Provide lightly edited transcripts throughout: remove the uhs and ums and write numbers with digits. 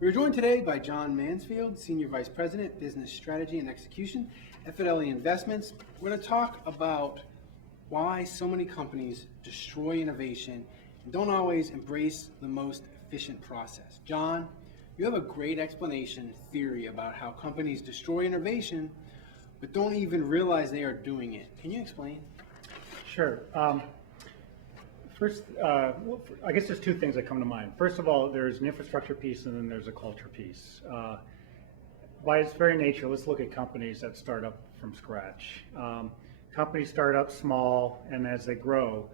We're joined today by John Mansfield, Senior Vice President, Business Strategy and Execution at Fidelity Investments. We're going to talk about why so many companies destroy innovation and don't always embrace the most efficient process. John, you have a great explanation theory about how companies destroy innovation but don't even realize they are doing it. Can you explain? Sure. First, I guess there's two things that come to mind. First of all, there's an infrastructure piece and then there's a culture piece. By its very nature, let's look at companies that start up from scratch. Companies start up small, and as they grow,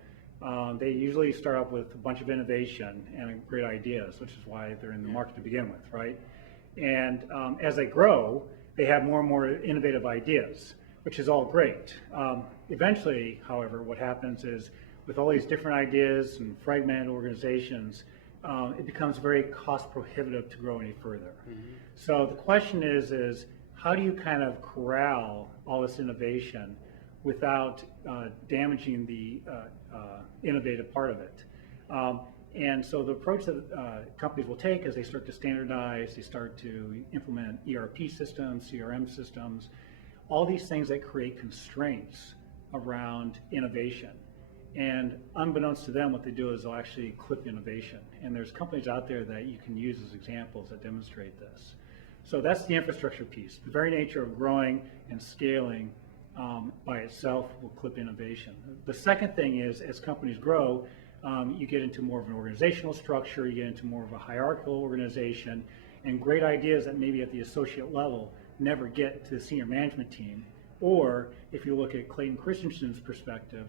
they usually start up with a bunch of innovation and great ideas, which is why they're in the market to begin with, right? And as they grow, they have more and more innovative ideas, which is all great. Eventually, however, what happens is with all these different ideas and fragmented organizations, it becomes very cost prohibitive to grow any further. So the question is how do you kind of corral all this innovation without damaging the innovative part of it? And so the approach that companies will take is they start to standardize, they start to implement ERP systems, CRM systems, all these things that create constraints around innovation. And unbeknownst to them, what they do is they'll actually clip innovation. And there's companies out there that you can use as examples that demonstrate this. So that's the infrastructure piece. The very nature of growing and scaling by itself will clip innovation. The second thing is, as companies grow, you get into more of an organizational structure, you get into more of a hierarchical organization, and great ideas that maybe at the associate level never get to the senior management team. Or if you look at Clayton Christensen's perspective,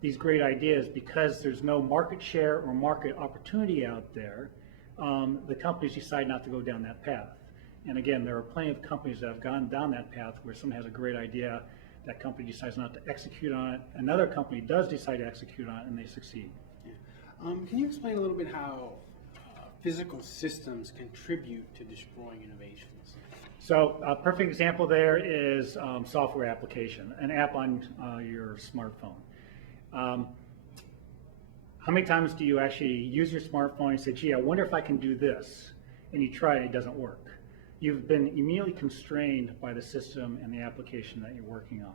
these great ideas, because there's no market share or market opportunity out there, the companies decide not to go down that path. And again, there are plenty of companies that have gone down that path where someone has a great idea, that company decides not to execute on it, another company does decide to execute on it, and they succeed. Yeah. Can you explain a little bit how physical systems contribute to destroying innovations? So a perfect example there is software application, an app on your smartphone. How many times do you actually use your smartphone and say, gee, I wonder if I can do this, and you try it, it doesn't work? You've been immediately constrained by the system and the application that you're working on.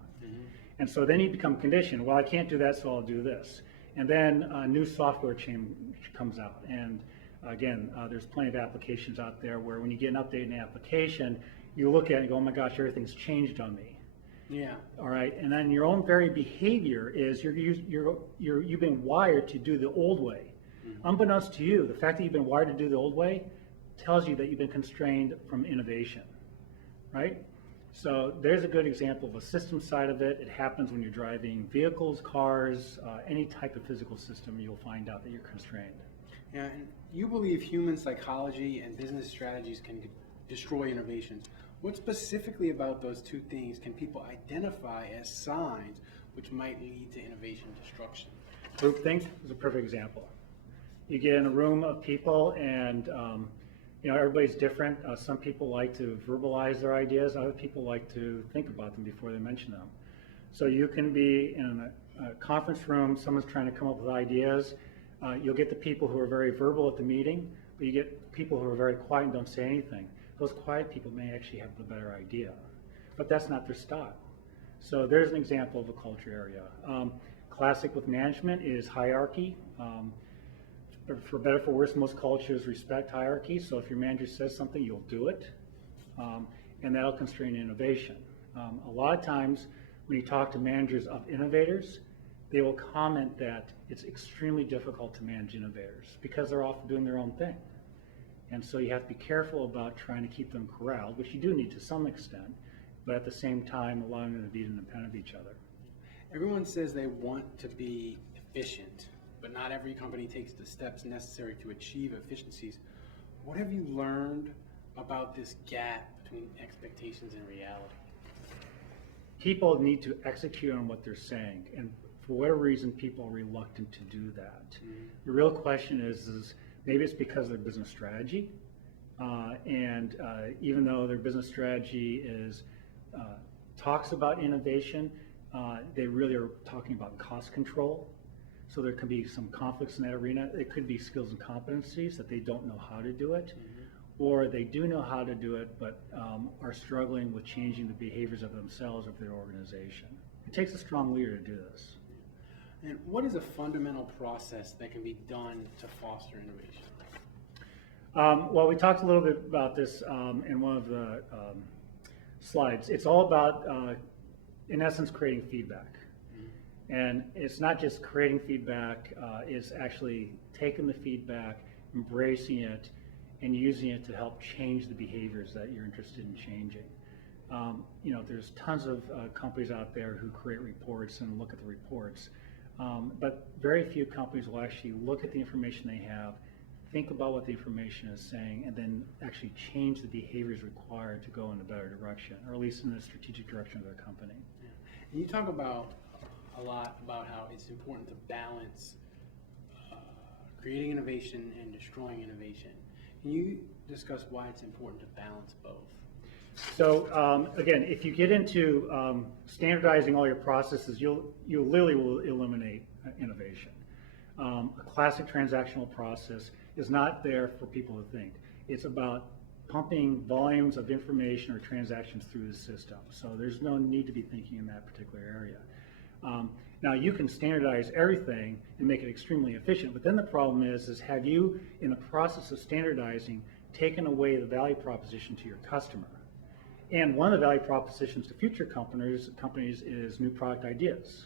And so then you become conditioned, well, I can't do that, so I'll do this. And then a new software change comes out. And again, there's plenty of applications out there where when you get an update in the application, you look at it and go, oh my gosh, everything's changed on me. Yeah. All right. And then your own very behavior is you've been wired to do the old way. Unbeknownst to you, the fact that you've been wired to do the old way tells you that you've been constrained from innovation, right? So there's a good example of a system side of it. It happens when you're driving vehicles, cars, any type of physical system, you'll find out that you're constrained. Yeah, and you believe human psychology and business strategies can destroy innovations. What specifically about those two things can people identify as signs which might lead to innovation destruction? Groupthink is a perfect example. You get in a room of people and everybody's different. Some people like to verbalize their ideas. Other people like to think about them before they mention them. So you can be in a conference room, someone's trying to come up with ideas. You'll get the people who are very verbal at the meeting, but you get people who are very quiet and don't say anything. Those quiet people may actually have the better idea, but that's not their style. So there's an example of a culture area. Classic with management is hierarchy. For better or for worse, most cultures respect hierarchy, so if your manager says something, you'll do it, and that'll constrain innovation. A lot of times when you talk to managers of innovators, they will comment that it's extremely difficult to manage innovators because they're often doing their own thing. And so you have to be careful about trying to keep them corralled, which you do need to some extent, but at the same time allowing them to be independent of each other. Everyone says they want to be efficient, but not every company takes the steps necessary to achieve efficiencies. What have you learned about this gap between expectations and reality? People need to execute on what they're saying, and for whatever reason, people are reluctant to do that. The real question is maybe it's because of their business strategy, and even though their business strategy talks about innovation, they really are talking about cost control. So there could be some conflicts in that arena. It could be skills and competencies that they don't know how to do it, or they do know how to do it, but are struggling with changing the behaviors of themselves or their organization. It takes a strong leader to do this. And what is a fundamental process that can be done to foster innovation? Well, we talked a little bit about this in one of the slides. It's all about, in essence, creating feedback. And it's not just creating feedback, it's actually taking the feedback, embracing it, and using it to help change the behaviors that you're interested in changing. There's tons of companies out there who create reports and look at the reports, but very few companies will actually look at the information they have, think about what the information is saying, and then actually change the behaviors required to go in a better direction, or at least in the strategic direction of their company. Yeah. And you talk about a lot about how it's important to balance creating innovation and destroying innovation. Can you discuss why it's important to balance both? So again, if you get into standardizing all your processes, you literally will eliminate innovation. A classic transactional process is not there for people to think. It's about pumping volumes of information or transactions through the system. So there's no need to be thinking in that particular area. Now you can standardize everything and make it extremely efficient, but then the problem is have you, in the process of standardizing, taken away the value proposition to your customer? And one of the value propositions to future companies is new product ideas.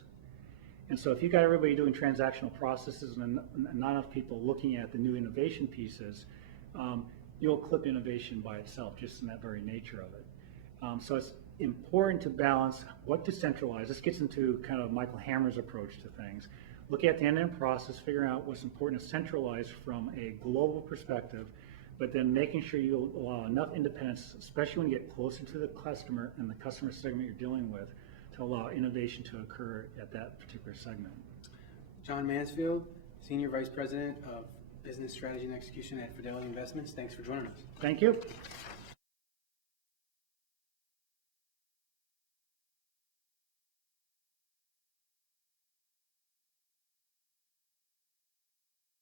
And so if you got everybody doing transactional processes and not enough people looking at the new innovation pieces, you'll clip innovation by itself, just in that very nature of it. So it's important to balance what to centralize. This gets into kind of Michael Hammer's approach to things. Look at the end-to-end process, figuring out what's important to centralize from a global perspective, but then making sure you allow enough independence, especially when you get closer to the customer and the customer segment you're dealing with, to allow innovation to occur at that particular segment. John Mansfield, Senior Vice President of Business Strategy and Execution at Fidelity Investments. Thanks for joining us. Thank you.